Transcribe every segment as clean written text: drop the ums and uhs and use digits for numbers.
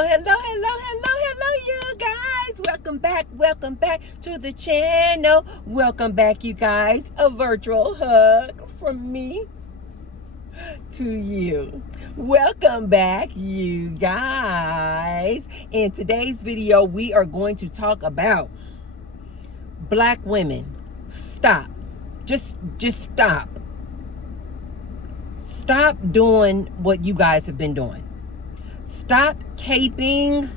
Hello, you guys. Welcome back to the channel. Welcome back, you guys. A virtual hug from me to you. Welcome back, you guys. In today's video, we are going to talk about black women. Stop. Just stop. Stop doing what you guys have been doing. Stop caping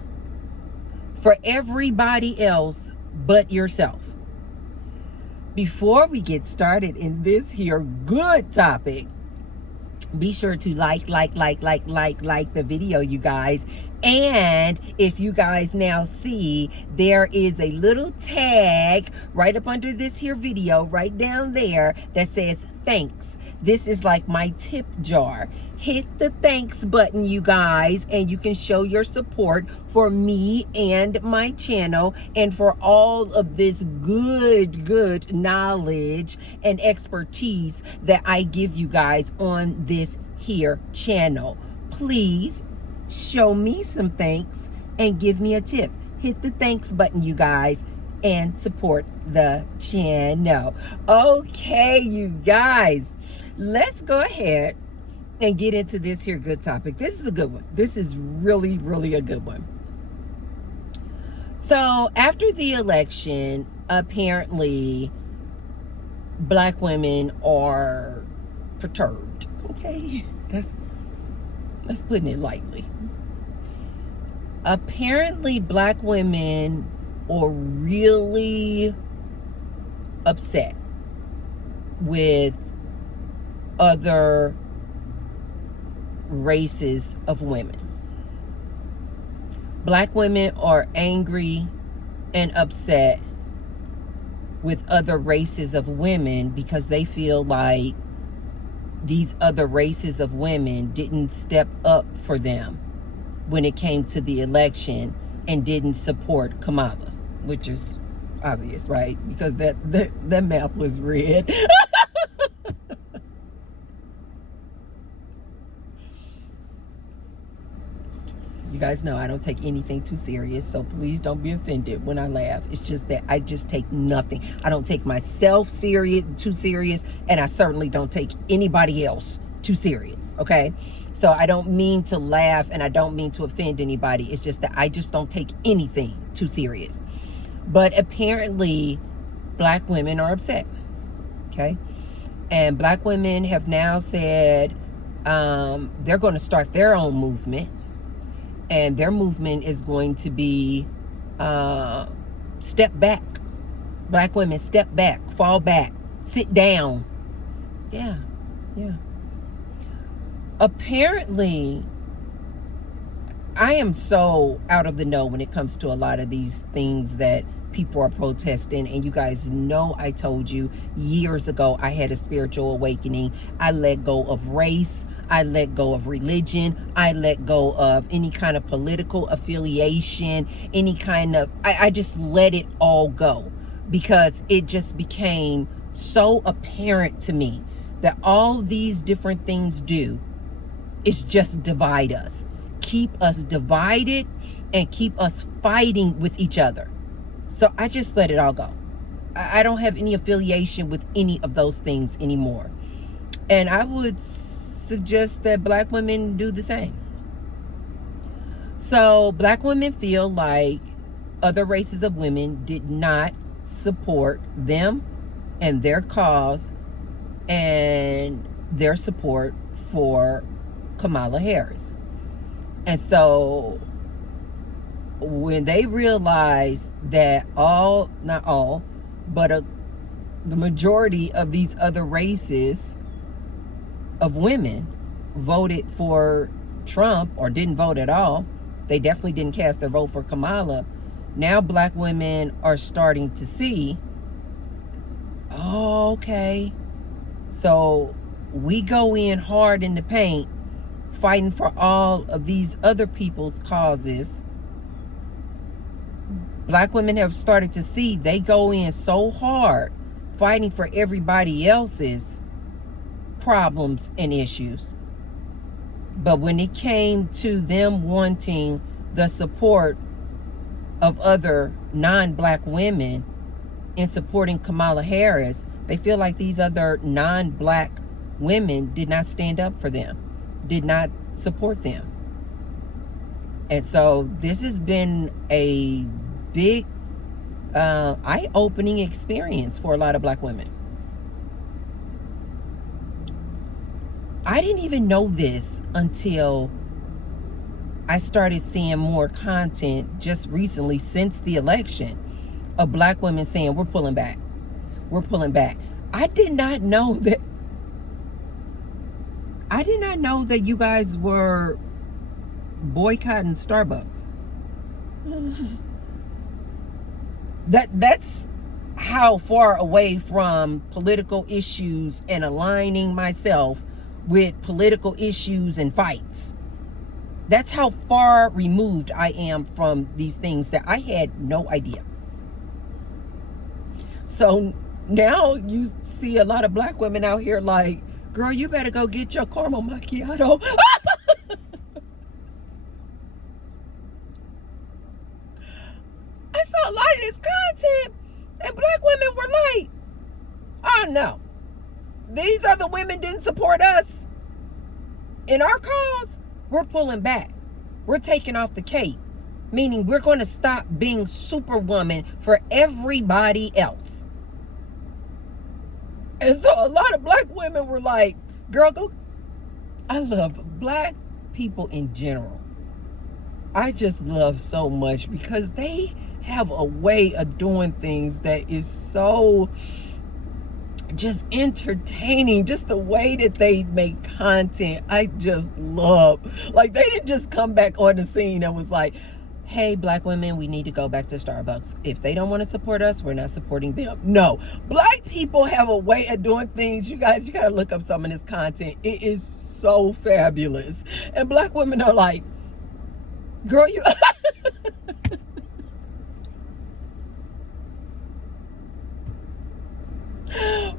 for everybody else but yourself. Before we get started in this here good topic, be sure to like the video, you guys. And if you guys now see, there is a little tag right up under this here video, right down there, that says thanks. This is like my tip jar. Hit the thanks button, you guys, and you can show your support for me and my channel and for all of this good knowledge and expertise that I give you guys on this here channel. Please show me some thanks and give me a tip. Hit the thanks button, you guys, and support the channel. Okay, you guys, let's go ahead and get into this here good topic. This is a good one. This is really a good one. So after the election, apparently black women are perturbed. Okay, that's putting it lightly. Apparently black women are really upset with other races of women. Black women are angry and upset with other races of women because they feel like these other races of women didn't step up for them when it came to the election and didn't support Kamala, which is obvious, right? Because that map was red. You guys know I don't take anything too serious, so please don't be offended when I laugh. It's just that I just take nothing. I don't take myself too serious, and I certainly don't take anybody else too serious, okay? So I don't mean to laugh, and I don't mean to offend anybody. It's just that I just don't take anything too serious. But apparently, black women are upset, okay? And black women have now said they're going to start their own movement. And their movement is going to be step back. Black women, step back, fall back, sit down. Yeah. Apparently, I am so out of the know when it comes to a lot of these things that people are protesting. And you guys know I told you years ago I had a spiritual awakening. I let go of race. I let go of religion. I let go of any kind of political affiliation, any kind of, I just let it all go because it just became so apparent to me that all these different things do is just divide us, keep us divided and keep us fighting with each other. So I just let it all go. I don't have any affiliation with any of those things anymore. And I would suggest that black women do the same. So black women feel like other races of women did not support them and their cause and their support for Kamala Harris. And so when they realize that not all, but the majority of these other races of women voted for Trump or didn't vote at all, they definitely didn't cast their vote for Kamala. Now black women are starting to see, oh, okay, so we go in hard in the paint fighting for all of these other people's causes. Black women have started to see they go in so hard fighting for everybody else's problems and issues. But when it came to them wanting the support of other non-black women in supporting Kamala Harris. They feel like these other non-black women did not stand up for them, did not support them. And so this has been a big eye-opening experience for a lot of black women. I didn't even know this until I started seeing more content just recently since the election of black women saying, we're pulling back. We're pulling back. I did not know that you guys were boycotting Starbucks. That's how far away from political issues and aligning myself with political issues and fights. That's how far removed I am from these things that I had no idea. So now you see a lot of black women out here like, girl, you better go get your caramel macchiato. I saw a lot of this content and black women were like, oh no, these other women didn't support us in our cause. We're pulling back. We're taking off the cape, meaning we're going to stop being superwoman for everybody else. And so a lot of black women were like, girl, go. I love black people in general. I just love so much because they have a way of doing things that is so just entertaining. Just the way that they make content, I just love. Like, they didn't just come back on the scene and was like, hey, black women, we need to go back to Starbucks. If they don't want to support us, we're not supporting them. No, black people have a way of doing things. You guys, you got to look up some of this content. It is so fabulous. And black women are like, girl, you...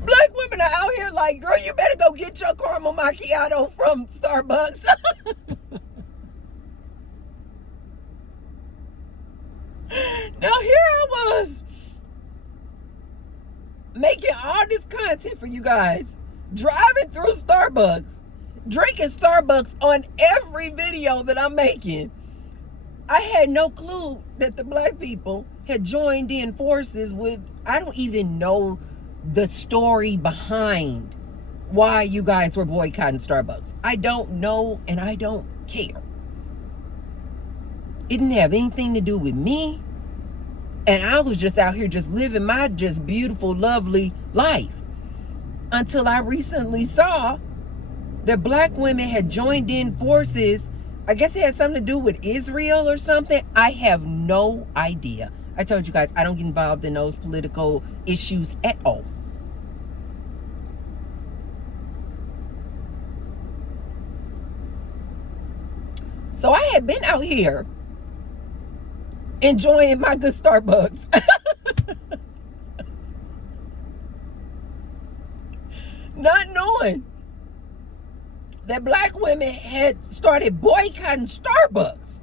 Black women are out here like, girl, you better go get your caramel macchiato from Starbucks. Now here I was making all this content for you guys, driving through Starbucks, drinking Starbucks on every video that I'm making. I had no clue that the black people had joined in forces with, I don't even know the story behind why you guys were boycotting Starbucks. I don't know, and I don't care. It didn't have anything to do with me. And I was just out here just living my just beautiful, lovely life. Until I recently saw that black women had joined in forces. I guess it had something to do with Israel or something. I have no idea. I told you guys, I don't get involved in those political issues at all. So I had been out here enjoying my good Starbucks. Not knowing that black women had started boycotting Starbucks.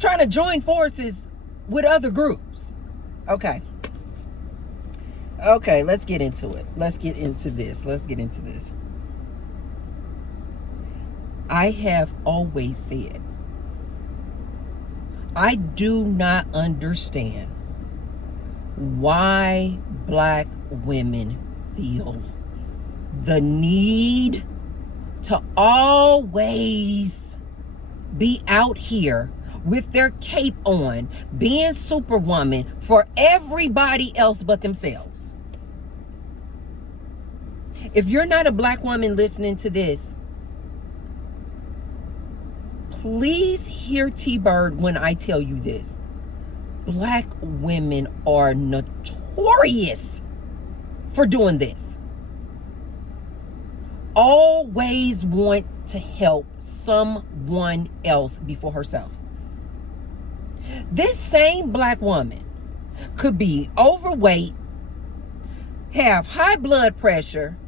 Trying to join forces with other groups. Okay, let's get into it. Let's get into this. I have always said, I do not understand why black women feel the need to always be out here with their cape on, being superwoman for everybody else but themselves. If you're not a black woman listening to this, please hear T-Bird when I tell you this. Black women are notorious for doing this. Always want to help someone else before herself. This same black woman could be overweight, have high blood pressure,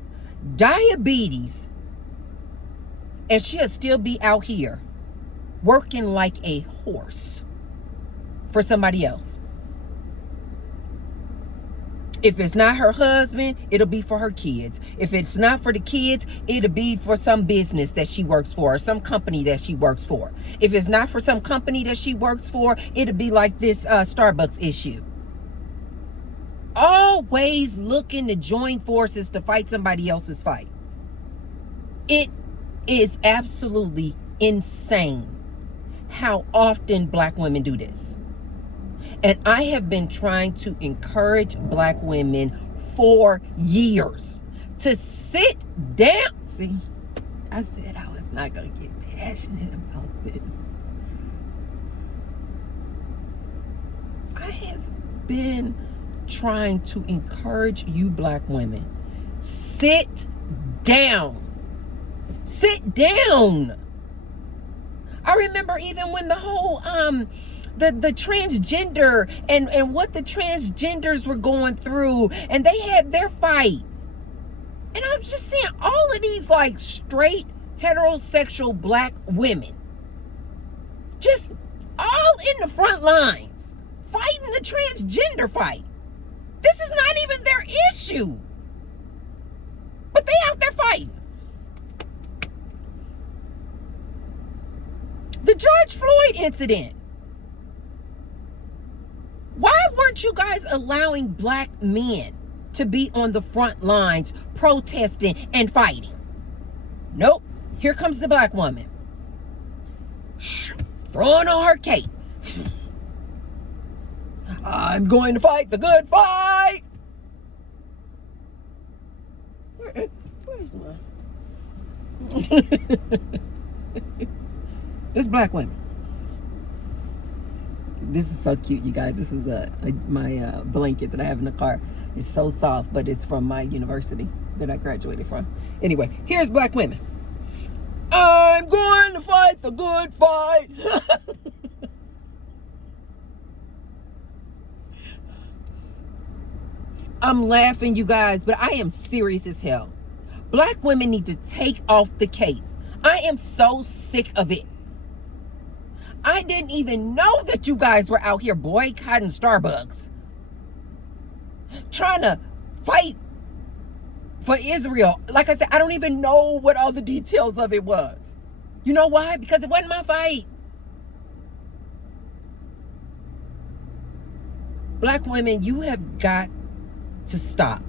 diabetes, And she'll still be out here working like a horse for somebody else. If it's not her husband, it'll be for her kids. If it's not for the kids, it'll be for some business that she works for, or some company that she works for. If it's not for some company that she works for, it'll be like this Starbucks issue. Always looking to join forces to fight somebody else's fight. It is absolutely insane how often black women do this. And I have been trying to encourage black women for years to sit down. See, I said I was not going to get passionate about this. I have been trying to encourage you black women. Sit down. Sit down. I remember even when the whole the transgender and what the transgenders were going through, and they had their fight. And I'm just saying, all of these like straight heterosexual black women just all in the front lines fighting the transgender fight. This is not even their issue, but they out there fighting. The George Floyd incident. Why weren't you guys allowing black men to be on the front lines protesting and fighting? Nope. Here comes the black woman. Throwing on her cape. I'm going to fight the good fight. Where's my... This black woman. This is so cute, you guys. This is my blanket that I have in the car. It's so soft, but it's from my university that I graduated from. Anyway, here's black women. I'm going to fight the good fight. I'm laughing, you guys, but I am serious as hell. Black women need to take off the cape. I am so sick of it. I didn't even know that you guys were out here boycotting Starbucks, trying to fight for Israel. Like I said, I don't even know what all the details of it was. You know why? Because it wasn't my fight. Black women, you have got to stop.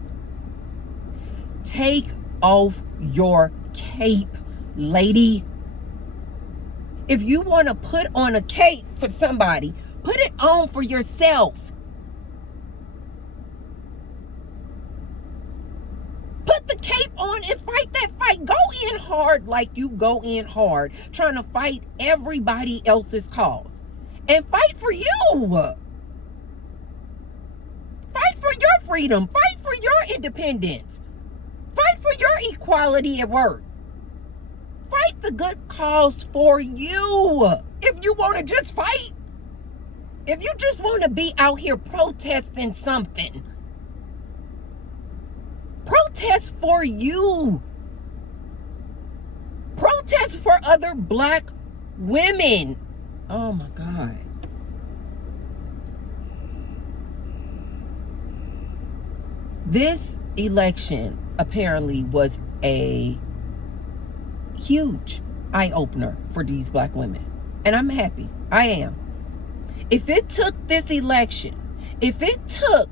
Take off your cape, lady. If you want to put on a cape for somebody, put it on for yourself. Put the cape on and fight that fight. Go in hard like you go in hard, trying to fight everybody else's cause. And fight for you. Fight for your freedom. Fight for your independence. Fight for your equality at work. Fight the good cause for you. If you want to just fight, if you just want to be out here protesting something, protest for you. Protest for other black women. Oh my God. This election apparently was a huge eye-opener for these black women. And I'm happy. I am. If it took this election, if it took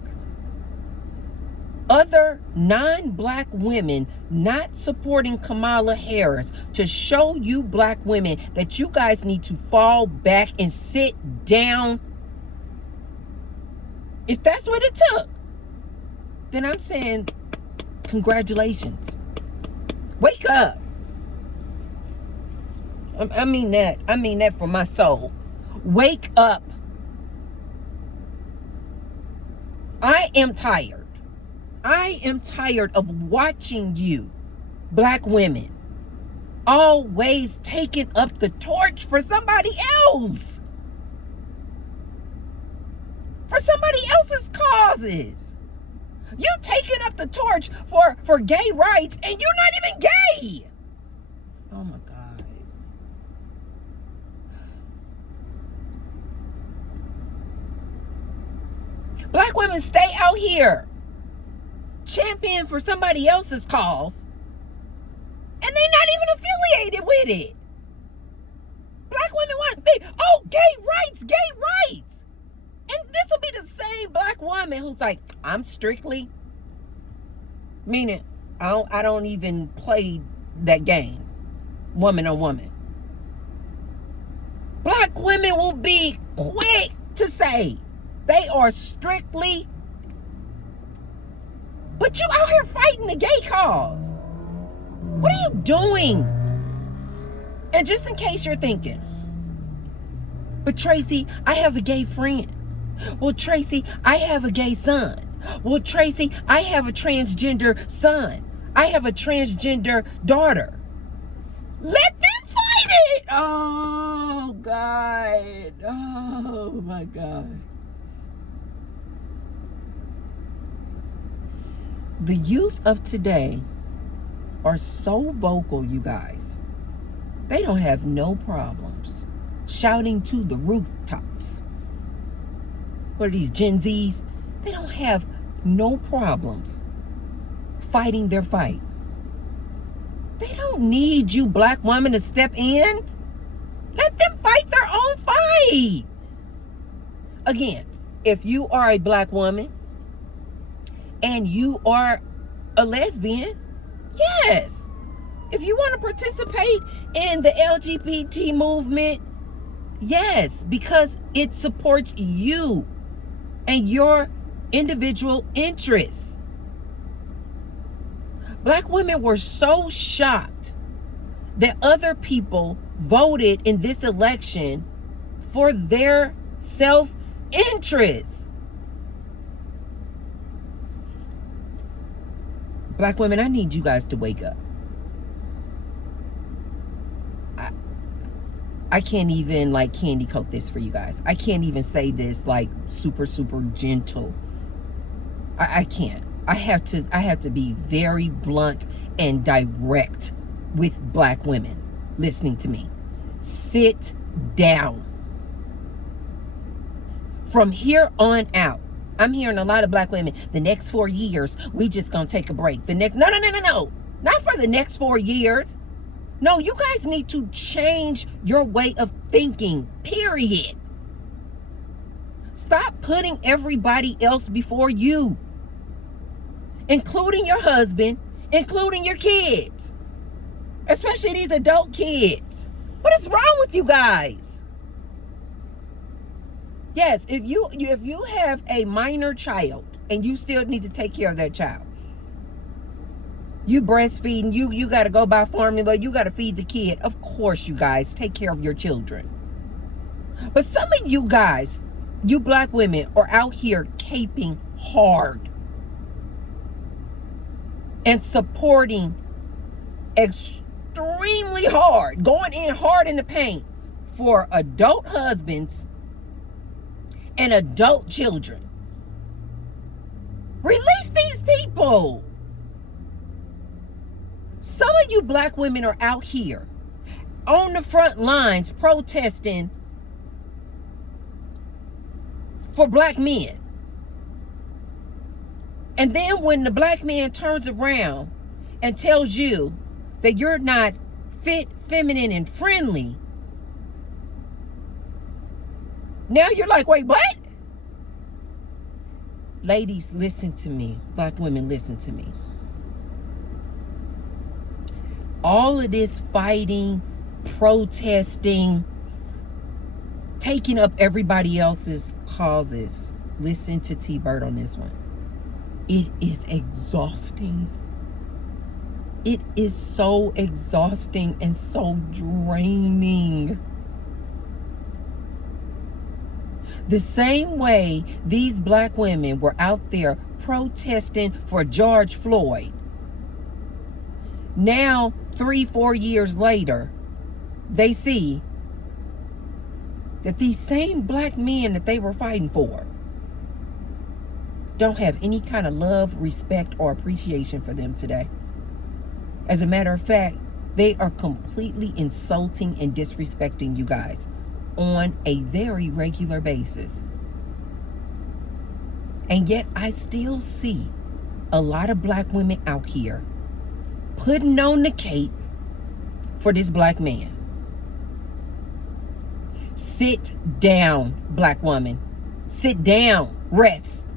other non-black women not supporting Kamala Harris to show you black women that you guys need to fall back and sit down, if that's what it took, then I'm saying congratulations. Wake up. I mean that for my soul. Wake up. I am tired. I am tired of watching you, black women, always taking up the torch for somebody else. For somebody else's causes. You taking up the torch for gay rights and you're not even gay. Oh my God. Black women stay out here champion for somebody else's cause, and they're not even affiliated with it. Black women want to be, oh, gay rights. And this will be the same black woman who's like, I'm strictly, meaning I don't even play that game, woman on woman. Black women will be quick to say they are strictly, but you out here fighting the gay cause. What are you doing? And just in case you're thinking, but Tracy, I have a gay friend. Well, Tracy, I have a gay son. Well, Tracy, I have a transgender son. I have a transgender daughter. Let them fight it. Oh, God. Oh, my God. The youth of today are so vocal, you guys. They don't have no problems shouting to the rooftops. What are these Gen Zs? They don't have no problems fighting their fight. They don't need you black women to step in. Let them fight their own fight. Again, if you are a black woman and you are a lesbian, yes. If you want to participate in the LGBT movement, yes, because it supports you and your individual interests. Black women were so shocked that other people voted in this election for their self-interest. Black women, I need you guys to wake up. I can't even like candy coat this for you guys. I can't even say this like super gentle. I can't. I have to be very blunt and direct with black women listening to me. Sit down. From here on out, I'm hearing a lot of black women, the next 4 years, we just gonna take a break. No. Not for the next 4 years. No, you guys need to change your way of thinking, period. Stop putting everybody else before you, including your husband, including your kids, especially these adult kids. What is wrong with you guys? Yes, if you have a minor child and you still need to take care of that child, you breastfeeding, you got to go buy formula, you got to feed the kid. Of course, you guys take care of your children. But some of you guys, you black women, are out here caping hard and supporting extremely hard, going in hard in the paint for adult husbands and adult children. Release these people. Some of you black women are out here on the front lines protesting for black men. And then when the black man turns around and tells you that you're not fit, feminine, and friendly, now you're like, wait, what? Ladies, listen to me. Black women, listen to me. All of this fighting, protesting, taking up everybody else's causes. Listen to T-Bird on this one. It is exhausting. It is so exhausting and so draining. The same way these black women were out there protesting for George Floyd. Now, 3-4 years later, they see that these same black men that they were fighting for don't have any kind of love, respect, or appreciation for them today. As a matter of fact, They are completely insulting and disrespecting you guys on a very regular basis. And yet I still see a lot of black women out here putting on the cape for this black man. Sit down, black woman. Sit down. Rest.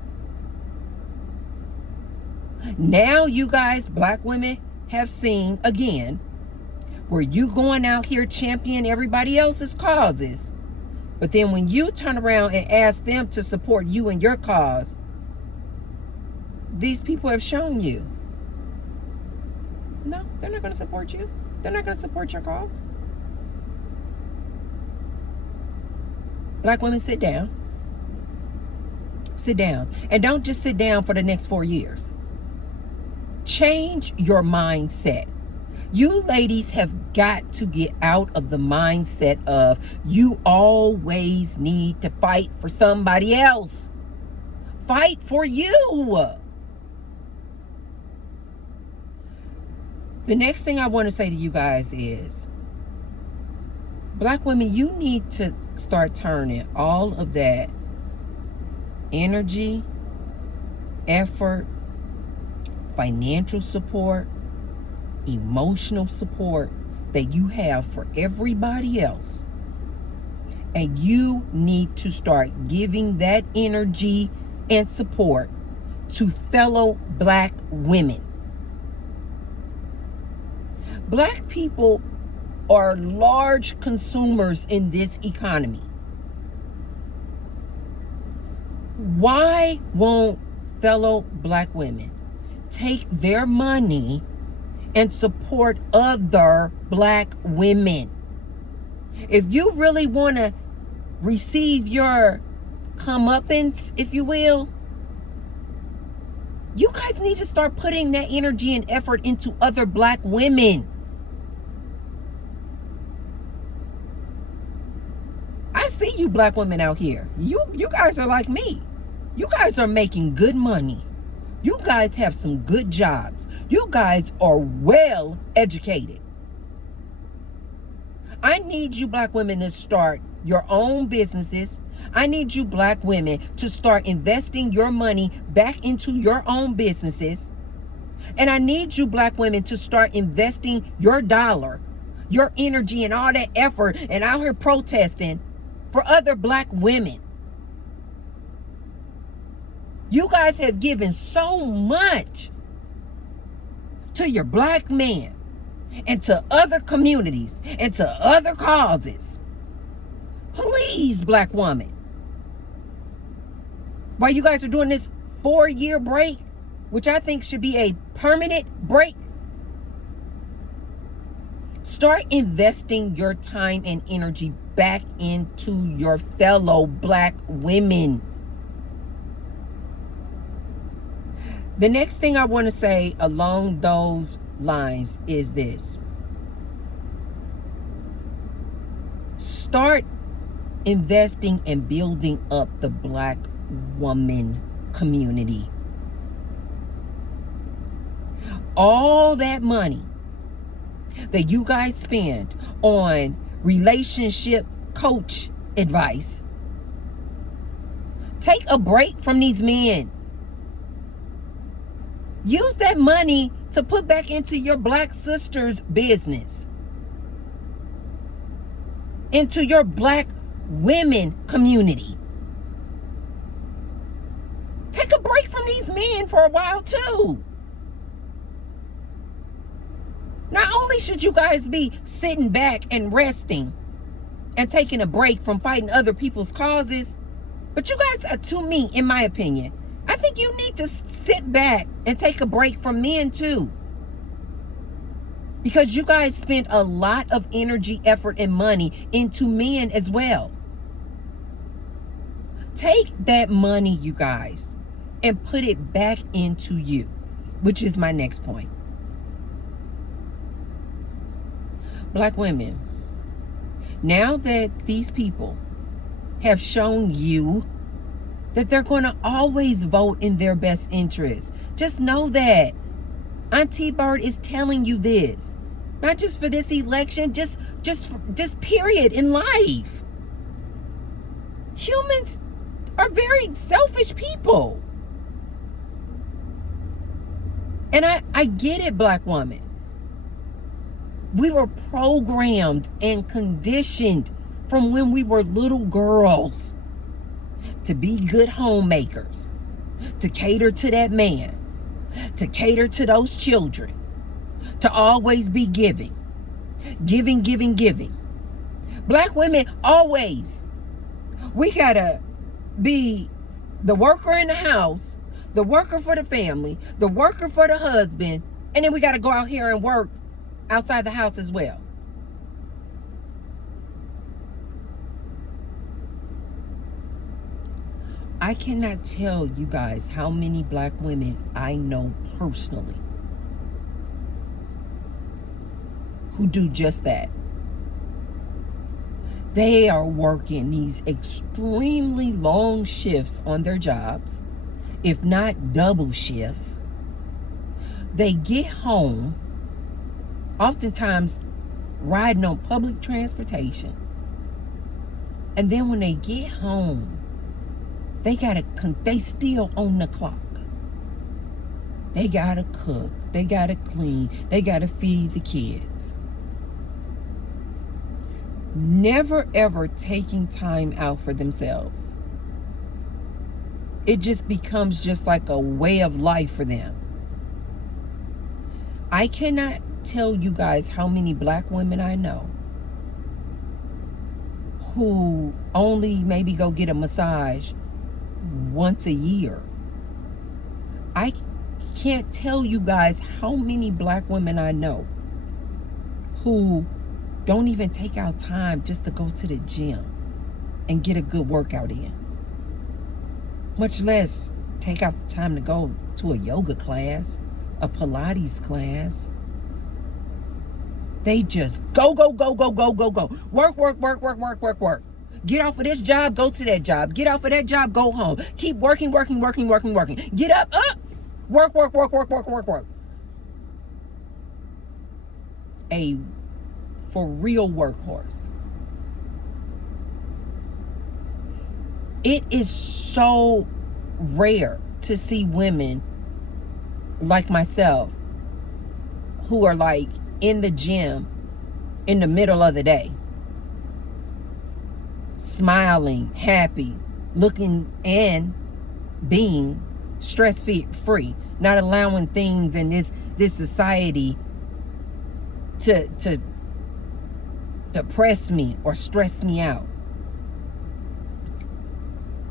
Now you guys, black women, have seen again where you going out here championing everybody else's causes. But then when you turn around and ask them to support you and your cause, these people have shown you, no, they're not going to support you. They're not going to support your cause. Black women, sit down. Sit down. And don't just sit down for the next 4 years. Change your mindset. You ladies have got to get out of the mindset of you always need to fight for somebody else. Fight for you. The next thing I want to say to you guys is, black women, you need to start turning all of that energy, effort, financial support, emotional support that you have for everybody else. And you need to start giving that energy and support to fellow black women. Black people are large consumers in this economy. Why won't fellow black women take their money and support other black women? If you really want to receive your comeuppance, if you will, you guys need to start putting that energy and effort into other black women. I see you black women out here. You guys are like me. You guys are making good money. You guys have some good jobs. You guys are well educated. I need you black women to start your own businesses. I need you black women to start investing your money back into your own businesses. And I need you black women to start investing your dollar, your energy, and all that effort and out here protesting for other black women. You guys have given so much to your black man and to other communities and to other causes. Please, black woman, while you guys are doing this 4-year break, which I think should be a permanent break, start investing your time and energy back into your fellow black women. The next thing I want to say along those lines is this. Start investing and building up the black woman community. All that money that you guys spend on relationship coach advice, take a break from these men. Use that money to put back into your black sisters' business, into your black women community. Take a break from these men for a while too. Not only should you guys be sitting back and resting and taking a break from fighting other people's causes, but you guys are, to me, in my opinion, I think you need to sit back and take a break from men too. Because you guys spend a lot of energy, effort, and money into men as well. Take that money, you guys, and put it back into you, which is my next point. Black women, now that these people have shown you that they're going to always vote in their best interest, just know that. Auntie Bird is telling you this. Not just for this election, just period in life. Humans are very selfish people. And I get it, Black woman. We were programmed and conditioned from when we were little girls to be good homemakers, to cater to that man, to cater to those children, to always be giving. Black women always, we gotta be the worker in the house, the worker for the family, the worker for the husband, and then we gotta go out here and work outside the house as well. I cannot tell you guys how many Black women I know personally who do just that. They are working these extremely long shifts on their jobs, if not double shifts. They get home, oftentimes riding on public transportation. And then when they get home, they still on the clock. They gotta cook, they gotta clean, they gotta feed the kids. Never ever taking time out for themselves. It just becomes just like a way of life for them. I cannot tell you guys how many Black women I know who only maybe go get a massage once a year. I can't tell you guys how many Black women I know who don't even take out time just to go to the gym and get a good workout in. Much less take out the time to go to a yoga class, a Pilates class. They just go. Work. Get off of this job, go to that job. Get off of that job, go home. Keep working. Get up. Work. A for real workhorse. It is so rare to see women like myself who are like in the gym in the middle of the day, smiling, happy, looking and being stress free, not allowing things in this society to depress me or stress me out.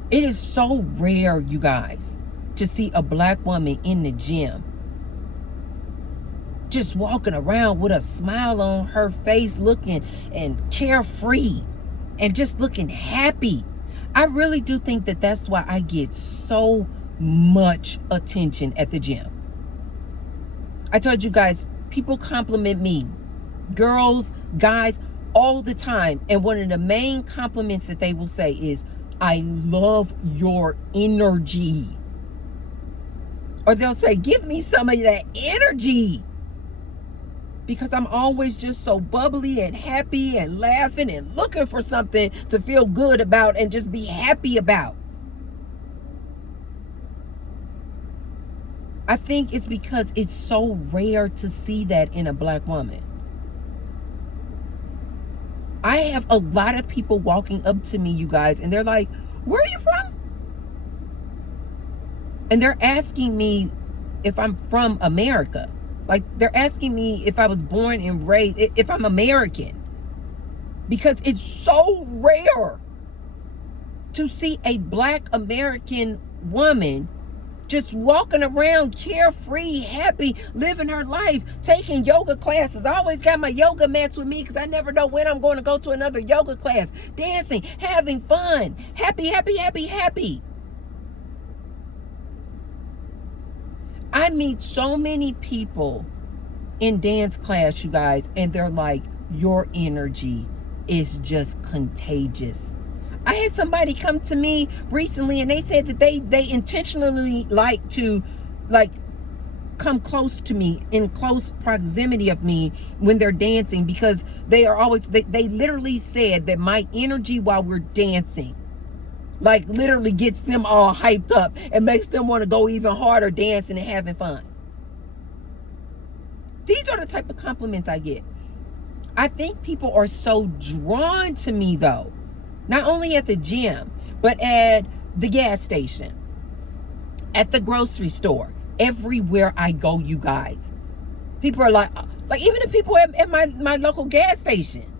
It is so rare, you guys, to see a Black woman in the gym just walking around with a smile on her face, looking and carefree and just looking happy. I really do think that that's why I get so much attention at the gym. I told you guys, people compliment me, girls, guys, all the time. And one of the main compliments that they will say is, I love your energy. Or they'll say, give me some of that energy. Because I'm always just so bubbly and happy and laughing and looking for something to feel good about and just be happy about. I think it's because it's so rare to see that in a Black woman. I have a lot of people walking up to me, you guys, and they're like, where are you from? And they're asking me if I'm from America. Like, they're asking me if I was born and raised, if I'm American. Because it's so rare to see a Black American woman just walking around carefree, happy, living her life, taking yoga classes. I always got my yoga mats with me because I never know when I'm going to go to another yoga class. Dancing, having fun, happy. I meet so many people in dance class, you guys, and they're like, your energy is just contagious. I had somebody come to me recently and they said that they intentionally like to come close to me, in close proximity of me when they're dancing, because they are always, they literally said that my energy while we're dancing, like, literally gets them all hyped up and makes them want to go even harder dancing and having fun. These are the type of compliments I get. I think people are so drawn to me, though, not only at the gym, but at the gas station, at the grocery store, everywhere I go, you guys. People are like even the people at my local gas station,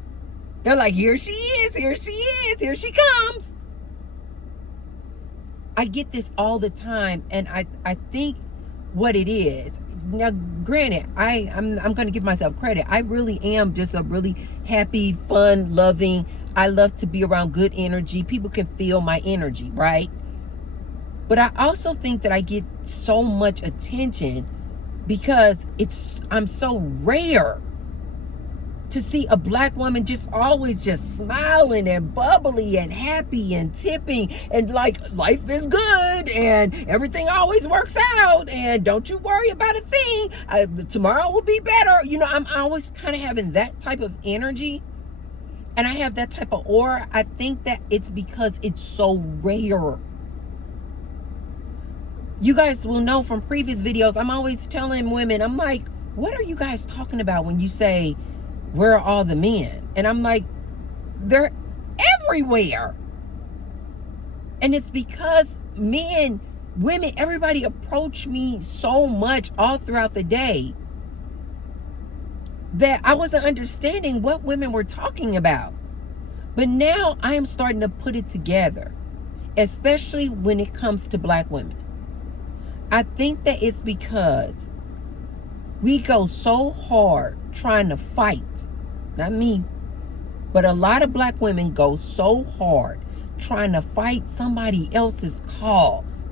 they're like, here she is, here she is, here she comes. I get this all the time, and I think what it is, now granted, I'm going to give myself credit. I really am just a really happy, fun, loving, I love to be around good energy. People can feel my energy, right? But I also think that I get so much attention because I'm so rare to see a Black woman just always just smiling and bubbly and happy and tipping and like life is good and everything always works out and don't you worry about a thing. Tomorrow will be better. You know, I'm always kind of having that type of energy, and I have that type of aura. I think that it's because it's so rare. You guys will know from previous videos, I'm always telling women, I'm like, what are you guys talking about when you say, where are all the men? And I'm like, they're everywhere. And it's because men, women, everybody approached me so much all throughout the day that I wasn't understanding what women were talking about. But now I am starting to put it together, especially when it comes to Black women. I think that it's because we go so hard trying to fight, not me, but a lot of Black women go so hard trying to fight somebody else's cause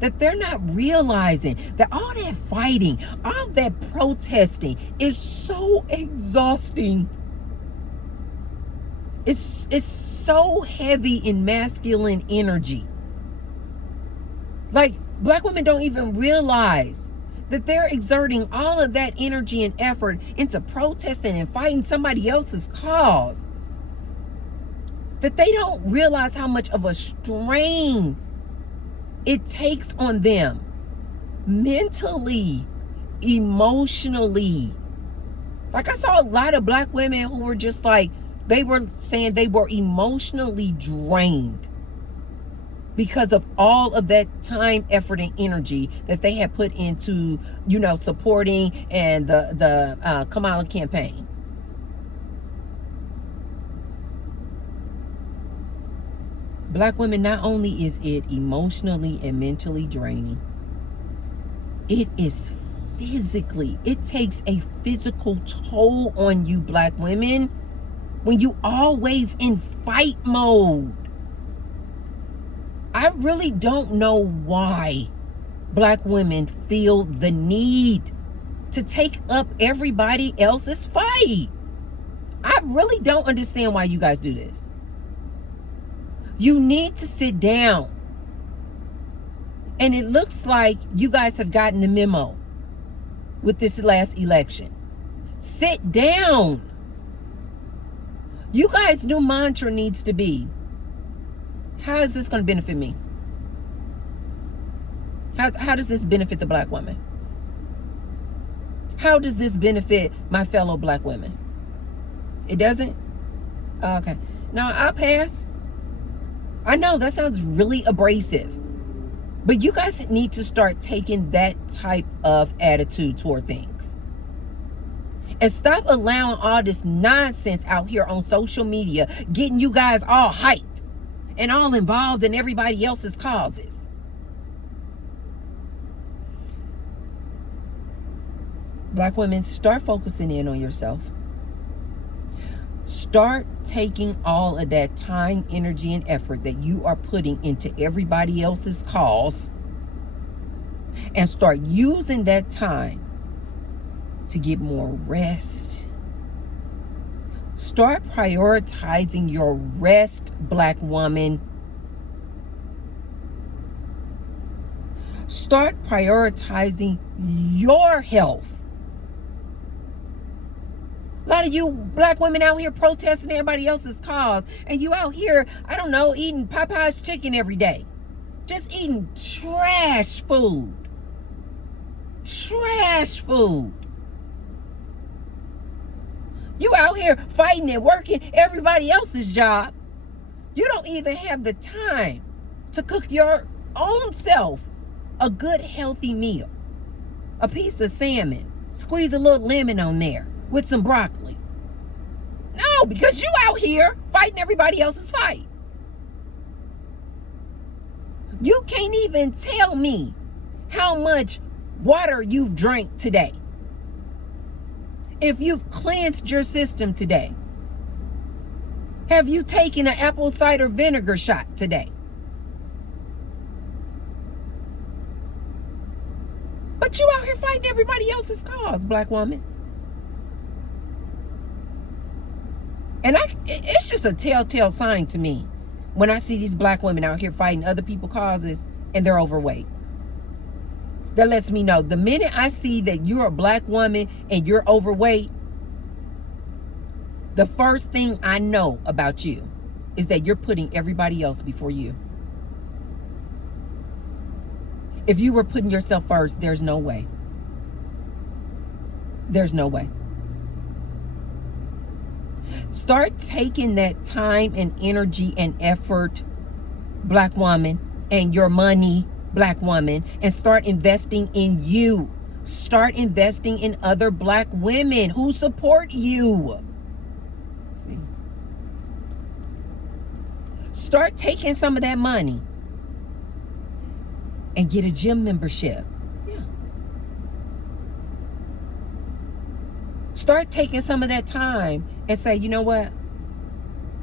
that they're not realizing that all that fighting, all that protesting is so exhausting. It's so heavy in masculine energy. Like, Black women don't even realize that they're exerting all of that energy and effort into protesting and fighting somebody else's cause. That they don't realize how much of a strain it takes on them mentally, emotionally. Like, I saw a lot of Black women who were just like, they were saying they were emotionally drained because of all of that time, effort, and energy that they had put into, you know, supporting and the Kamala campaign. Black women, not only is it emotionally and mentally draining, it is physically, it takes a physical toll on you, Black women, when you always in fight mode. I really don't know why Black women feel the need to take up everybody else's fight. I really don't understand why you guys do this. You need to sit down. And it looks like you guys have gotten the memo with this last election. Sit down. You guys' new mantra needs to be, how is this going to benefit me? How does this benefit the Black woman? How does this benefit my fellow Black women? It doesn't? Okay. Now, I'll pass. I know that sounds really abrasive, but you guys need to start taking that type of attitude toward things. And stop allowing all this nonsense out here on social media getting you guys all hyped and all involved in everybody else's causes. Black women, start focusing in on yourself. Start taking all of that time, energy, and effort that you are putting into everybody else's cause and start using that time to get more rest. Start prioritizing your rest, Black woman. Start prioritizing your health. A lot of you black women out here protesting everybody else's cause, and you out here, I don't know, eating Popeye's chicken every day. Just eating trash food. Trash food. You out here fighting and working everybody else's job. You don't even have the time to cook your own self a good healthy meal. A piece of salmon. Squeeze a little lemon on there with some broccoli. No, because you out here fighting everybody else's fight. You can't even tell me how much water you've drank today. If you've cleansed your system today. Have you taken an apple cider vinegar shot today? But you out here fighting everybody else's cause, black woman. And it's just a telltale sign to me when I see these black women out here fighting other people's causes and they're overweight. That lets me know the minute I see that you're a black woman and you're overweight, the first thing I know about you is that you're putting everybody else before you. If you were putting yourself first, there's no way. There's no way. Start taking that time and energy and effort, black woman, and your money, black woman, and start investing in you. Start investing in other black women who support you. See? Start taking some of that money and get a gym membership. Yeah. Start taking some of that time and say, you know what?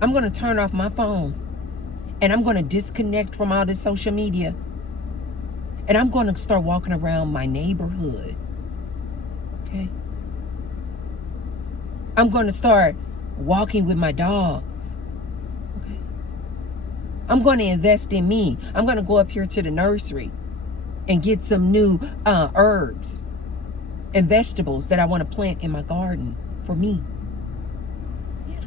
I'm going to turn off my phone and I'm going to disconnect from all this social media. And I'm going to start walking around my neighborhood. Okay? I'm going to start walking with my dogs. Okay? I'm going to invest in me. I'm going to go up here to the nursery and get some new herbs and vegetables that I want to plant in my garden for me. Yeah.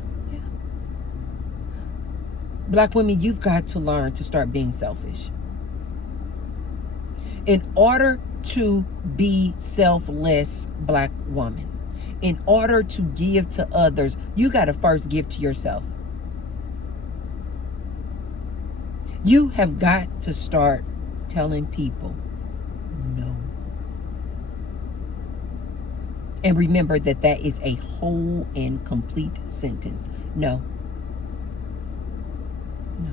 Black women, you've got to learn to start being selfish. In order to be selfless, black woman, in order to give to others, you got to first give to yourself. You have got to start telling people no. And remember that that is a whole and complete sentence. No. No.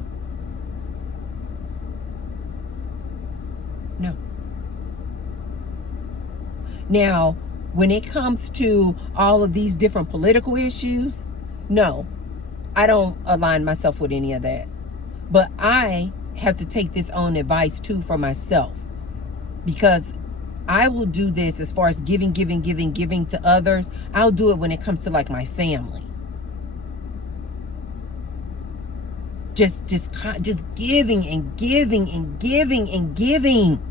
No. Now, when it comes to all of these different political issues, no, I don't align myself with any of that. But I have to take this own advice too for myself, because I will do this as far as giving to others. I'll do it when it comes to like my family. Just giving and giving and giving and giving.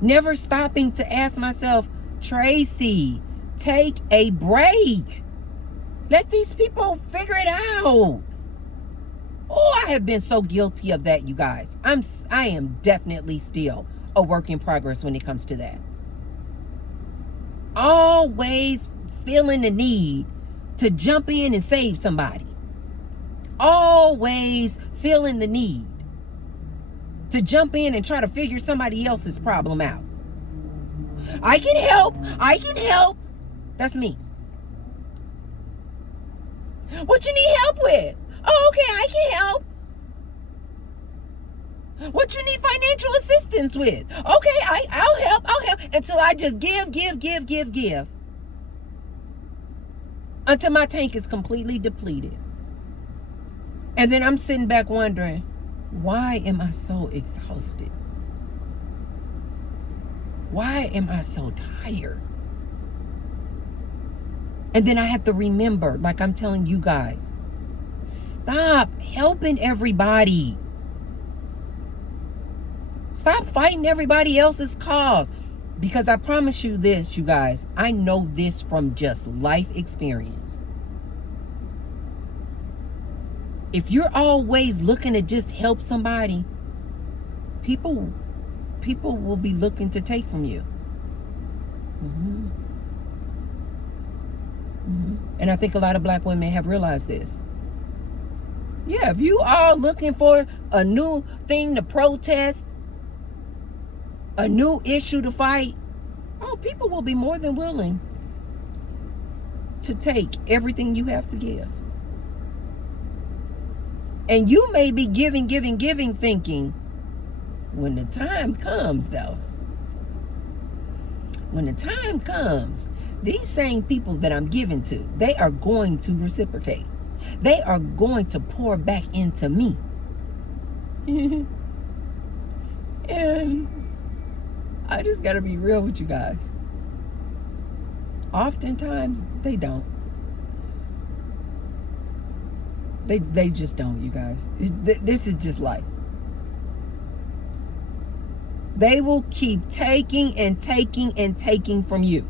Never stopping to ask myself, Tracy, take a break. Let these people figure it out. Oh, I have been so guilty of that, you guys. I am definitely still a work in progress when it comes to that. Always feeling the need to jump in and save somebody. Always feeling the need to jump in and try to figure somebody else's problem out. I can help. That's me. What you need help with? Oh, okay, I can help. What you need financial assistance with? Okay, I'll help. Until I just give. Until my tank is completely depleted. And then I'm sitting back wondering, why am I so exhausted? Why am I so tired? And then I have to remember, like I'm telling you guys, stop helping everybody. Stop fighting everybody else's cause. Because I promise you this, you guys, I know this from just life experience. If you're always looking to just help somebody, people will be looking to take from you. And I think a lot of black women have realized this. Yeah, if you are looking for a new thing to protest, a new issue to fight, oh, people will be more than willing to take everything you have to give. And you may be giving, thinking, when the time comes, though, when the time comes, these same people that I'm giving to, they are going to reciprocate. They are going to pour back into me. And I just got to be real with you guys. Oftentimes, they don't. They just don't, you guys. This is just life. They will keep taking and taking and taking from you.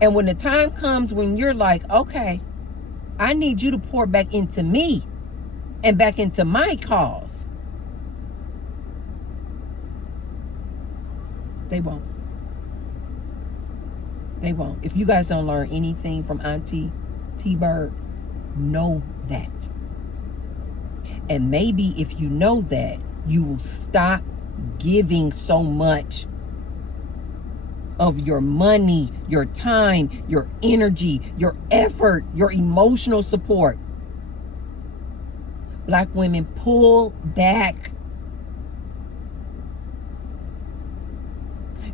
And when the time comes when you're like, okay, I need you to pour back into me and back into my cause, they won't. They won't. If you guys don't learn anything from Auntie T-Bird, know that. And maybe if you know that, you will stop giving so much of your money, your time, your energy, your effort, your emotional support. Black women, pull back.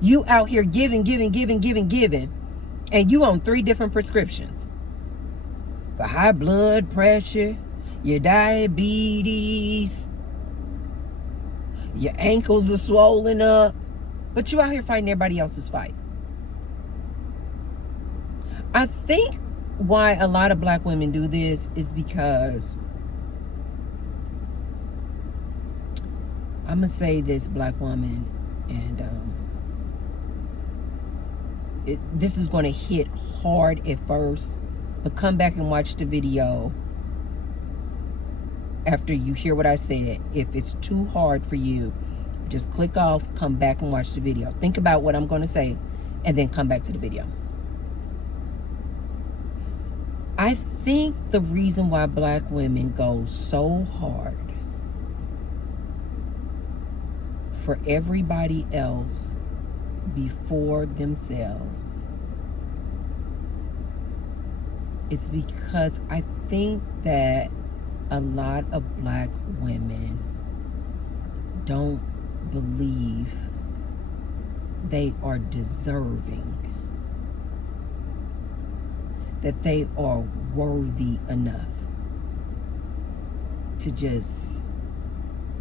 You out here giving, and you on 3 different prescriptions. For high blood pressure, your diabetes, your ankles are swollen up, but you out here fighting everybody else's fight. I think why a lot of black women do this is because, I'm going to say this, black woman, and this is going to hit hard at first, but come back and watch the video after you hear what I said. If it's too hard for you, just click off, come back and watch the video. Think about what I'm going to say, and then come back to the video. I think the reason why black women go so hard for everybody else before themselves is because I think that a lot of black women don't believe they are deserving, that they are worthy enough to just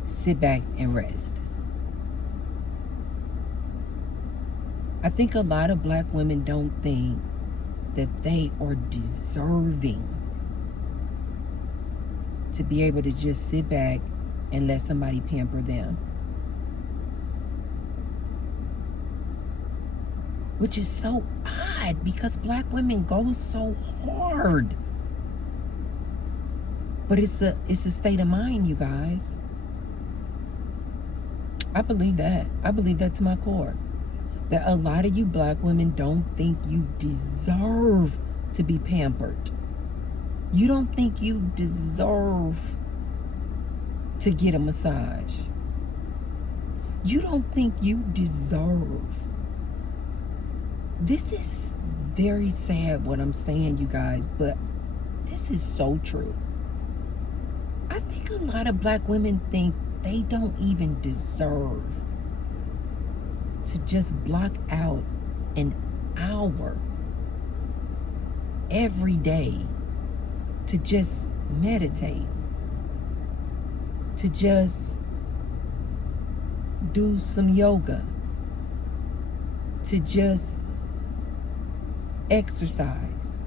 sit back and rest. I think a lot of black women don't think that they are deserving to be able to just sit back and let somebody pamper them. Which is so odd because black women go so hard. But it's a state of mind, you guys. I believe that. I believe that to my core. That a lot of you black women don't think you deserve to be pampered. You don't think you deserve to get a massage. You don't think you deserve. This is very sad what I'm saying, you guys, but this is so true. I think a lot of black women think they don't even deserve to just block out an hour every day to just meditate, to just do some yoga, to just exercise,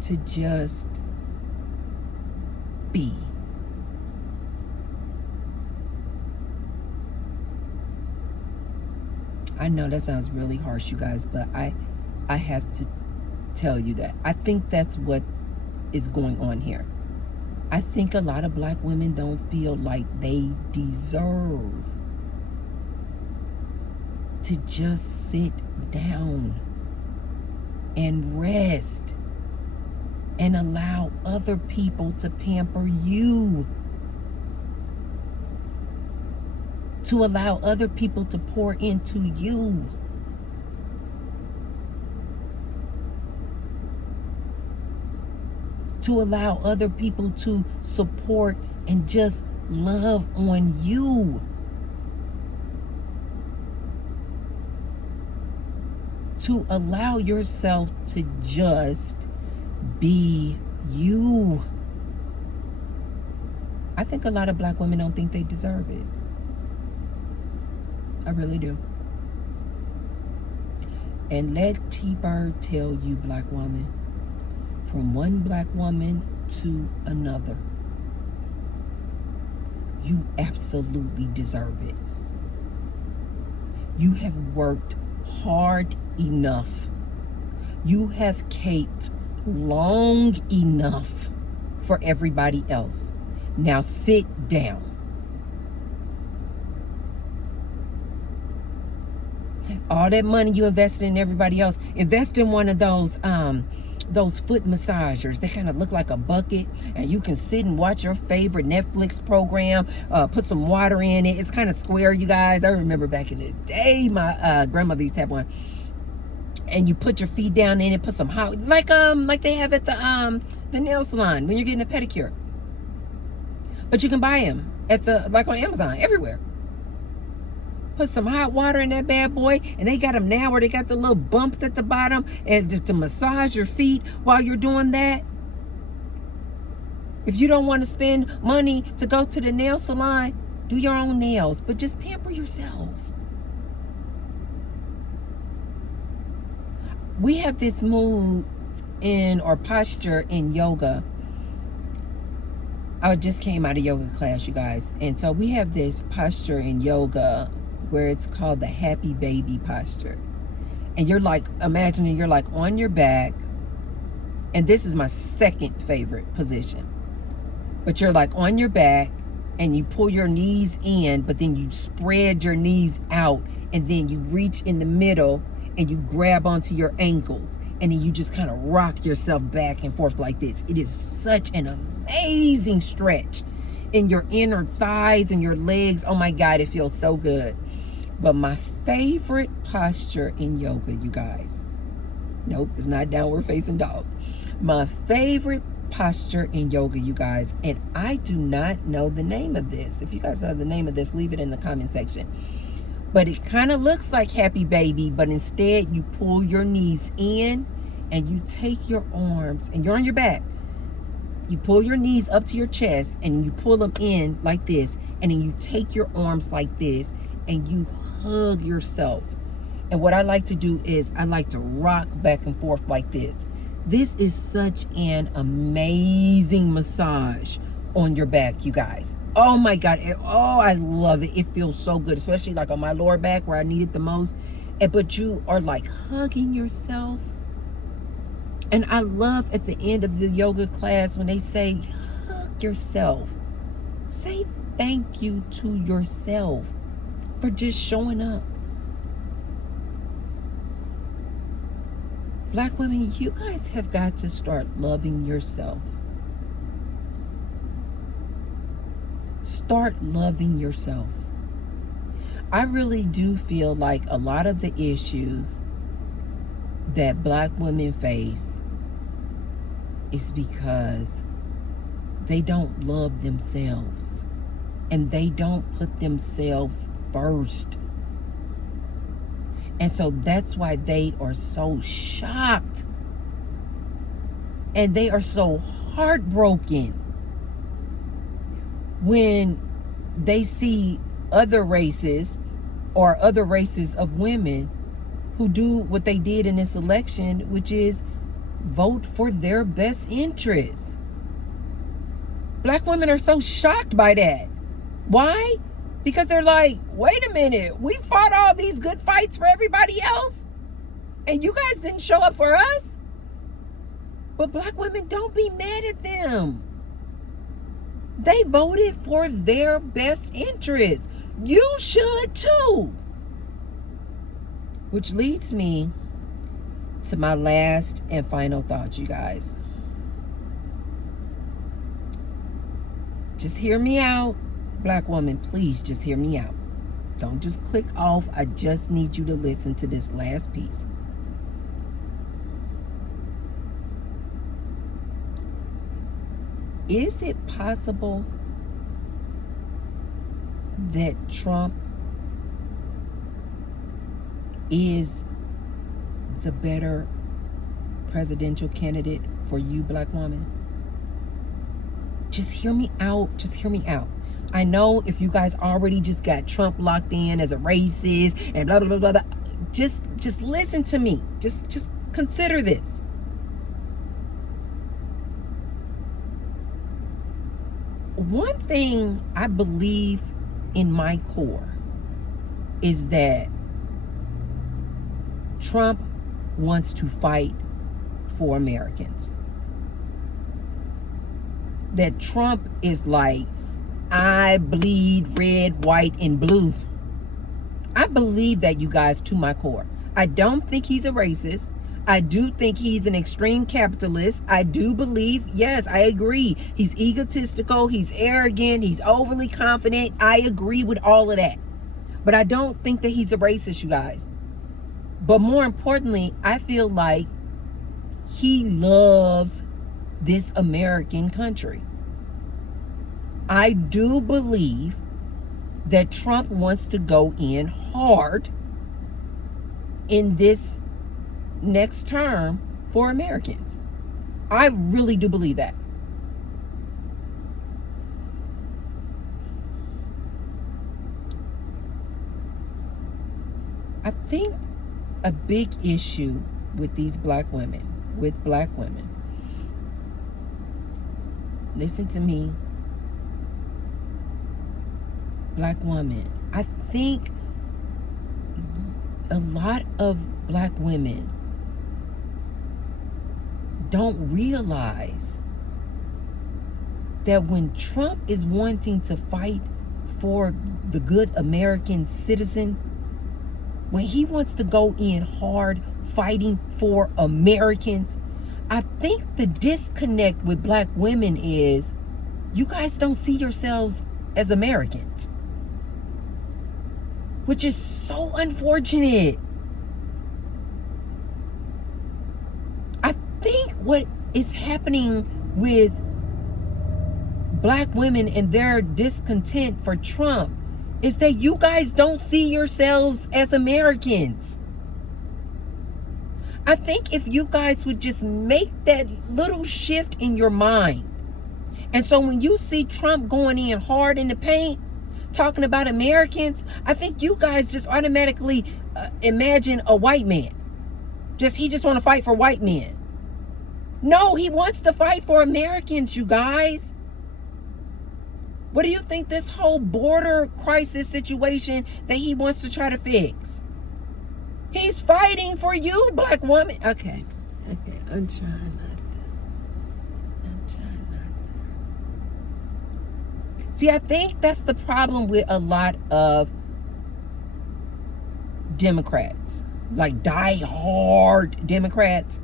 to just be. I know that sounds really harsh, you guys, but I have to tell you that. I think that's what is going on here. I think a lot of black women don't feel like they deserve to just sit down and rest and allow other people to pamper you, to allow other people to pour into you. To allow other people to support and just love on you. To allow yourself to just be you. I think a lot of black women don't think they deserve it. I really do. And let T-Bird tell you, black woman, from one black woman to another, you absolutely deserve it. You have worked hard enough. You have caped long enough for everybody else. Now sit down. All that money you invested in everybody else, invest in one of those foot massagers. They kind of look like a bucket, and you can sit and watch your favorite Netflix program. Put some water in it. It's kind of square, you guys. I remember back in the day, my grandmother used to have one. And you put your feet down in it. Put some hot, like they have at the nail salon when you're getting a pedicure. But you can buy them at on Amazon, everywhere. Put some hot water in that bad boy, and they got them now where they got the little bumps at the bottom, and just to massage your feet while you're doing that. If you don't want to spend money to go to the nail salon, do your own nails, but just pamper yourself. We have this move or posture in yoga. I just came out of yoga class, you guys, and so we have this posture in yoga where it's called the happy baby posture. And you're like, imagining you're like on your back, and this is my second favorite position. But you're like on your back, and you pull your knees in, but then you spread your knees out, and then you reach in the middle, and you grab onto your ankles, and then you just kind of rock yourself back and forth like this. It is such an amazing stretch in your inner thighs and your legs. Oh my God, it feels so good. But my favorite posture in yoga, you guys, nope, it's not downward facing dog. My favorite posture in yoga, you guys, and I do not know the name of this. If you guys know the name of this, leave it in the comment section. But it kind of looks like happy baby, but instead you pull your knees in and you take your arms, and you're on your back. You pull your knees up to your chest and you pull them in like this, and then you take your arms like this and you hug yourself. And what I like to do is I like to rock back and forth like this. This is such an amazing massage on your back, you guys. Oh my God. I love it. It feels so good, especially like on my lower back where I need it the most. But you are like hugging yourself. And I love at the end of the yoga class when they say, hug yourself. Say thank you to yourself for just showing up. Black women, you guys have got to start loving yourself. Start loving yourself. I really do feel like a lot of the issues that black women face is because they don't love themselves and they don't put themselves first. And so that's why they are so shocked and they are so heartbroken when they see other races or other races of women who do what they did in this election, which is vote for their best interests. Black women are so shocked by that. Why? Because they're like, wait a minute, we fought all these good fights for everybody else, and you guys didn't show up for us. But black women, don't be mad at them. They voted for their best interest. You should too. Which leads me to my last and final thought, you guys. Just hear me out. Black woman, please just hear me out. Don't just click off. I just need you to listen to this last piece. Is it possible that Trump is the better presidential candidate for you, black woman? Just hear me out. Just hear me out. I know if you guys already just got Trump locked in as a racist and blah, blah, blah, blah, blah. Just listen to me. Just consider this. One thing I believe in my core is that Trump wants to fight for Americans. That Trump is like, I bleed red, white, and blue. I believe that, you guys, to my core. I don't think he's a racist. I do think he's an extreme capitalist. I do believe, yes, I agree. He's egotistical, he's arrogant, he's overly confident. I agree with all of that. But I don't think that he's a racist, you guys. But more importantly, I feel like he loves this American country. I do believe that Trump wants to go in hard in this next term for Americans. I really do believe that. I think a big issue with black women, listen to me, black woman, I think a lot of black women don't realize that when Trump is wanting to fight for the good American citizens, when he wants to go in hard fighting for Americans, I think the disconnect with black women is you guys don't see yourselves as Americans, which is so unfortunate. I think what is happening with black women and their discontent for Trump is that you guys don't see yourselves as Americans. I think if you guys would just make that little shift in your mind, and so when you see Trump going in hard in the paint, talking about Americans, I think you guys just automatically imagine a white man. He just want to fight for white men. No, he wants to fight for Americans, you guys. What do you think this whole border crisis situation that he wants to try to fix? He's fighting for you, black woman. Okay, I'm trying not to. See, I think that's the problem with a lot of Democrats, like die-hard Democrats.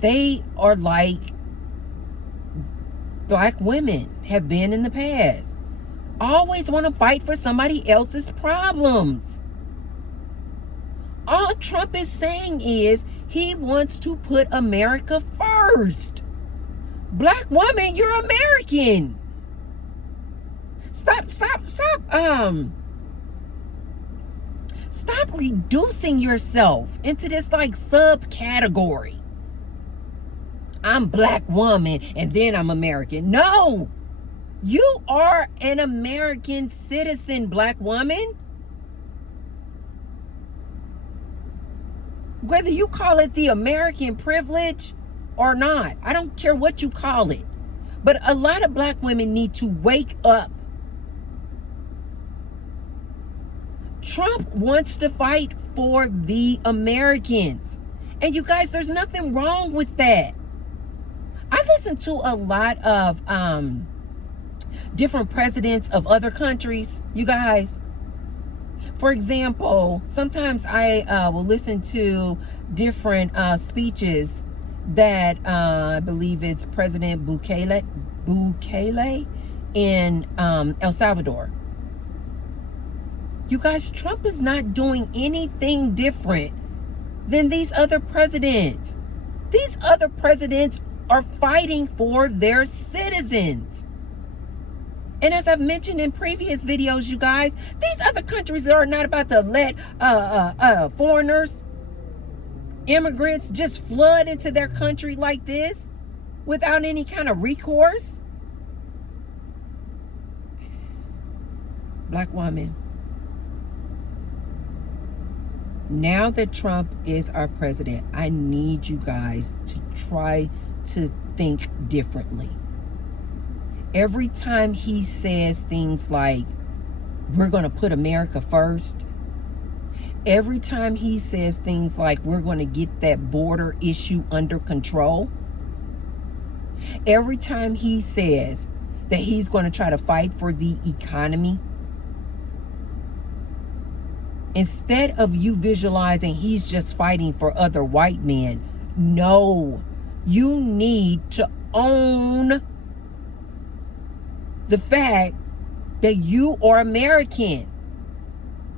They are like black women have been in the past. Always want to fight for somebody else's problems. All Trump is saying is he wants to put America first. Black woman, you're American. Stop reducing yourself into this like subcategory. I'm black woman and then I'm American. No, you are an American citizen, black woman. Whether you call it the American privilege or not, I don't care what you call it. But a lot of black women need to wake up. Trump wants to fight for the Americans. And you guys, there's nothing wrong with that. I listen to a lot of different presidents of other countries, you guys. For example, sometimes I will listen to different speeches that I believe it's President Bukele in El Salvador. You guys, Trump is not doing anything different than these other presidents. These other presidents are fighting for their citizens. And as I've mentioned in previous videos, you guys, these other countries are not about to let foreigners, immigrants just flood into their country like this without any kind of recourse. Black woman, now that Trump is our president, I need you guys to try to think differently. Every time he says things like, we're going to put America first. Every time he says things like, we're going to get that border issue under control. Every time he says that he's going to try to fight for the economy. Instead of you visualizing he's just fighting for other white men. No, you need to own the fact that you are American.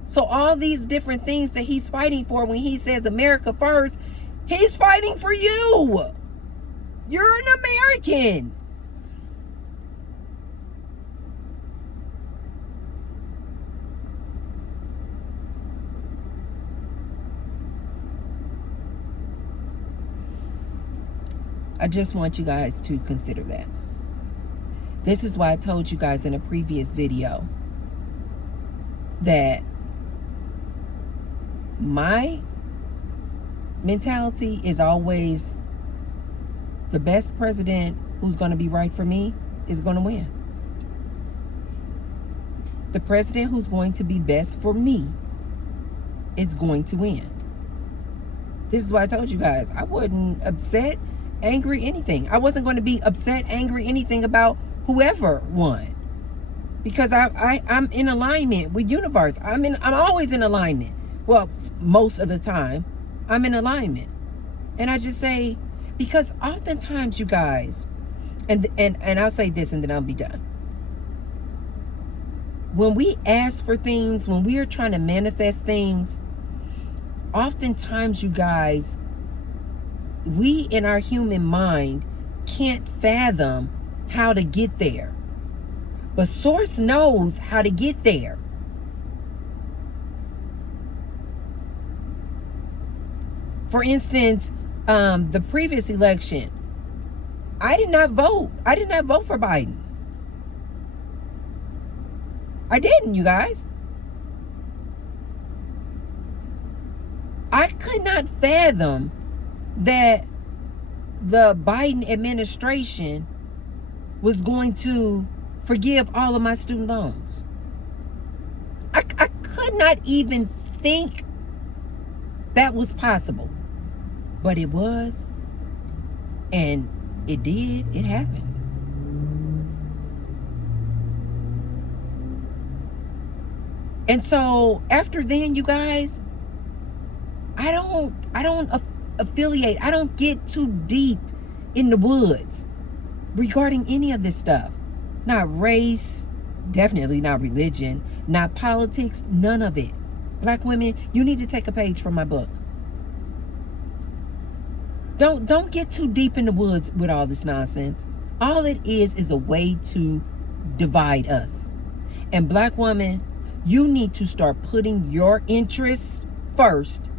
So all these different things that he's fighting for when he says America first, he's fighting for you. You're an American. I just want you guys to consider that. This is why I told you guys in a previous video that my mentality is always the best president who's going to be right for me is going to win. The president who's going to be best for me is going to win. This is why I told you guys I wasn't upset, angry, anything. I wasn't going to be upset, angry, anything about whoever won, because I'm in alignment with universe. I'm always in alignment. Well, most of the time I'm in alignment. And I just say, because oftentimes, you guys, and I'll say this and then I'll be done. When we ask for things, when we are trying to manifest things, oftentimes, you guys, we in our human mind can't fathom how to get there. But Source knows how to get there. For instance, the previous election, I did not vote. I did not vote for Biden. I didn't, you guys. I could not fathom that the Biden administration was going to forgive all of my student loans. I could not even think that was possible. But it was. And it did. It happened. And so after then, you guys, I don't affiliate. I don't get too deep in the woods regarding any of this stuff. Not race, definitely not religion, not politics, none of it. Black women, you need to take a page from my book. Don't get too deep in the woods with all this nonsense. All it is a way to divide us. And black women, you need to start putting your interests first,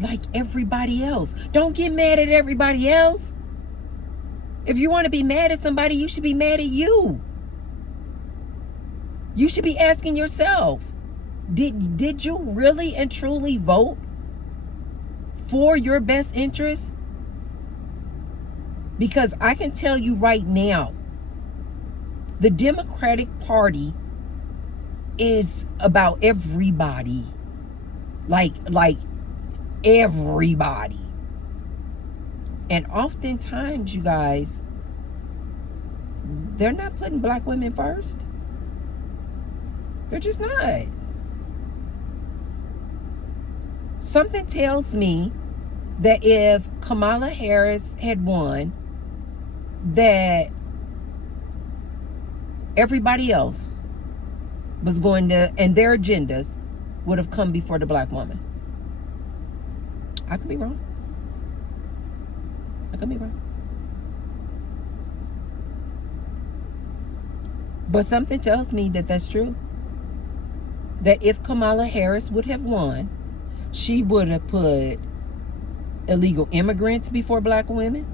like everybody else. Don't get mad at everybody else. If you want to be mad at somebody, you should be mad at you. You should be asking yourself, did you really and truly vote for your best interest? Because I can tell you right now, the Democratic Party is about everybody. Like everybody. And oftentimes, you guys, they're not putting black women first. They're just not. Something tells me that if Kamala Harris had won, that everybody else was going to, and their agendas would have come before the black woman. I could be wrong. I could be wrong. But something tells me that that's true. That if Kamala Harris would have won, she would have put illegal immigrants before black women.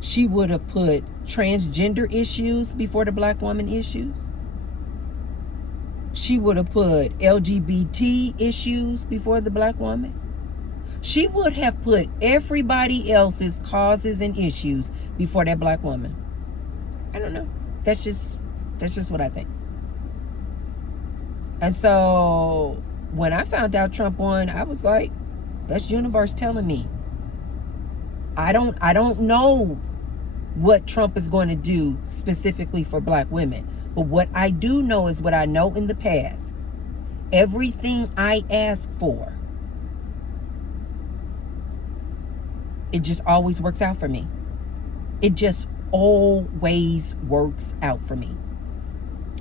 She would have put transgender issues before the black woman issues. She would have put LGBT issues before the black woman. She would have put everybody else's causes and issues before that black woman. I don't know. That's just what I think. And so when I found out Trump won, I was like, that's universe telling me. I don't know what Trump is going to do specifically for black women. But what I do know is what I know in the past. Everything I ask for, it just always works out for me. It just always works out for me.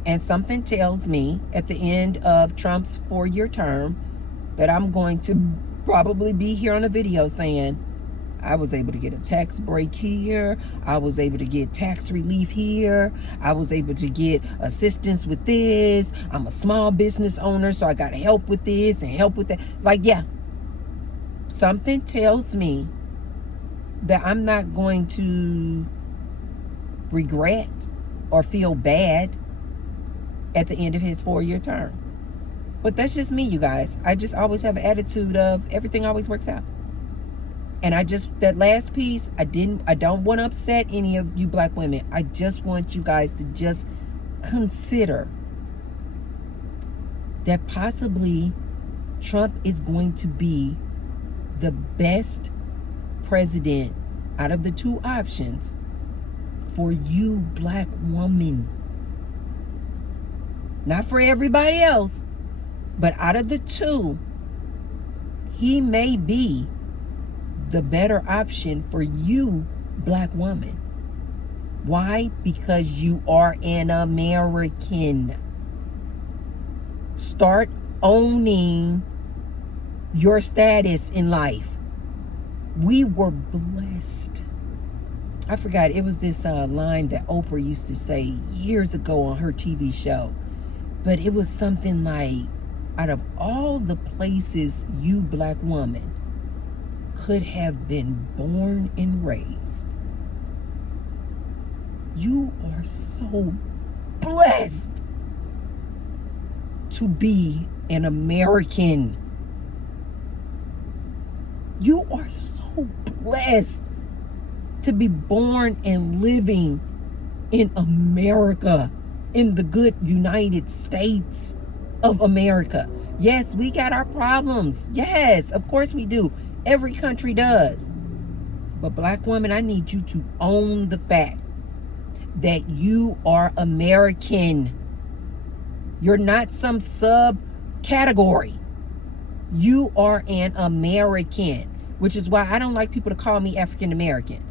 And something tells me at the end of Trump's 4-year term that I'm going to probably be here on a video saying, I was able to get a tax break here. I was able to get tax relief here. I was able to get assistance with this. I'm a small business owner, so I got help with this and help with that. Like, yeah, something tells me that I'm not going to regret or feel bad at the end of his 4-year term. But that's just me, you guys. I just always have an attitude of everything always works out. And that last piece, I don't want to upset any of you black women. I just want you guys to just consider that possibly Trump is going to be the best president out of the two options for you, black woman. Not for everybody else, but out of the two, he may be the better option for you, black woman. Why? Because you are an American. Start owning your status in life. We were blessed. I forgot, it was this line that Oprah used to say years ago on her TV show. But it was something like, out of all the places you, black woman, could have been born and raised, you are so blessed to be an American. You are so blessed to be born and living in America, in the good United States of America. Yes, we got our problems. Yes, of course we do. Every country does. But black woman, I need you to own the fact that you are American. You're not some subcategory. You are an American, which is why I don't like people to call me African American.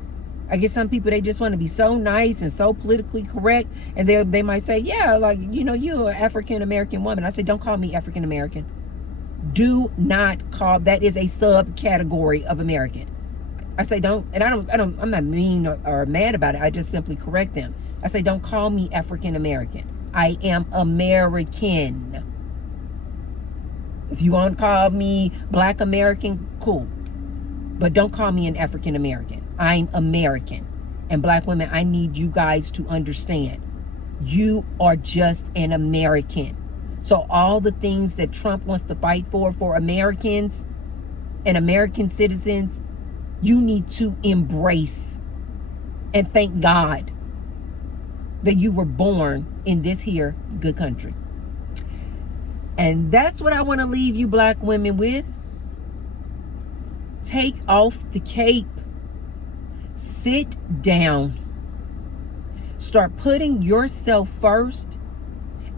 I guess some people, they just want to be so nice and so politically correct, and they might say, yeah, like, you know, you're an African American woman. I say, don't call me African American. Do not call, that is a subcategory of American. I say don't, and I'm not mean or mad about it. I just simply correct them. I say, don't call me African American. I am American. If you want to call me Black American, cool. But don't call me an African American. I'm American. And black women, I need you guys to understand. You are just an American. So all the things that Trump wants to fight for Americans and American citizens, you need to embrace and thank God that you were born in this here good country. And that's what I want to leave you Black women with. Take off the cape. Sit down. Start putting yourself first.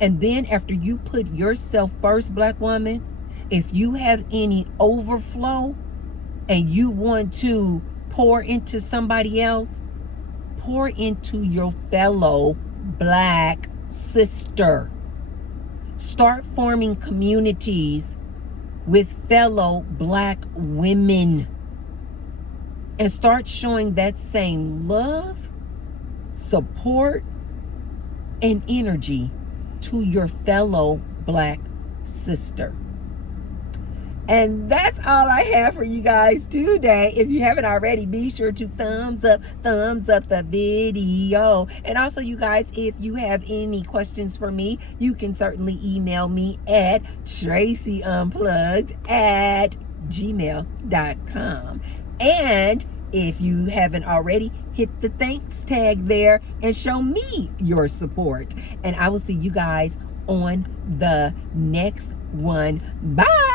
And then after you put yourself first, Black woman, if you have any overflow and you want to pour into somebody else, pour into your fellow Black sister. Start forming communities with fellow Black women and start showing that same love, support, and energy to your fellow Black sister. And that's all I have for you guys today. If you haven't already, be sure to thumbs up the video. And also, you guys, if you have any questions for me, you can certainly email me at tracyunplugged@gmail.com. And if you haven't already, hit the thanks tag there and show me your support. And I will see you guys on the next one. Bye.